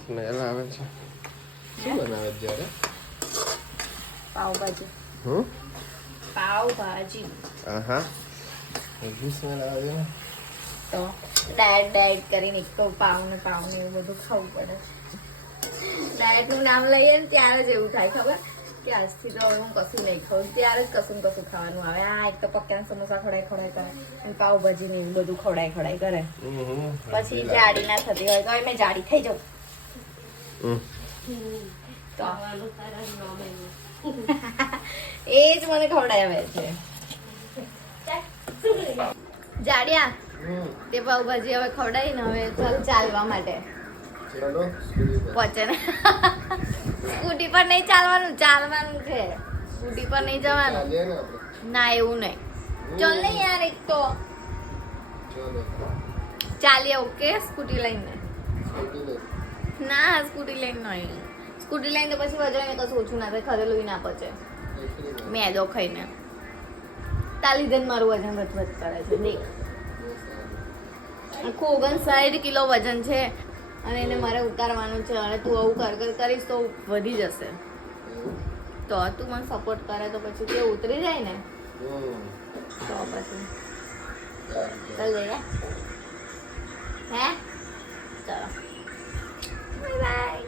Smell આવે છે. શું બનાવે છે જ્યારે? પાવભાજી. પાવભાજી. આહા. એવી સ્મેલ આવે છે ને. તો ડાયટ કરીને એક તો પાવ ને એવું બધું ખાવું પડે. ડાયટ નું નામ લઈએ ને ત્યારે જ એવું થાય ખબર કે આજથી તો હું કશું નહીં ખાઉં, ત્યારે જ કશું ખાવાનું આવે. આ એક તો પક્કાના સમોસા ખવડાય કરે અને પાવભાજી ને એવું બધું ખવડાય કરે. પછી જાડી ના થતી હોય તો મેં જાડી થઈ જાઉં. એ જ મને ખવડાવે છે. જાડિયા તે પાવભાજી હવે ખવડાવી ને હવે ચાલ ચાલવા માટે પહોંચે ને. સ્કૂટી પર નહીં ચાલવાનું છે. સ્કૂટી પર નહીં જવાનું. ના એવું નહીં. ચાલ ને યાર એક તો ચાલીએ. ઓકે સ્કૂટી લઈને. ના સ્કૂટી લઈને નહીં. સ્કૂટી લઈને તો પછી વજન કશું ઓછું ના થાય, ખરેલું ના પચે. મેદો ખાઈને તા લીધે મારું વજન વધઘટ કરે છે. દેખ આખું 59 કિલો વજન છે અને એને મારે ઉતારવાનું છે. અને તું આવું કરીશ તો વધી જશે. તો તું મને સપોર્ટ કરે તો પછી તે ઉતરી જાય ને. તો પછી ચાલ જઈએ. હે ચાલો બાય બાય.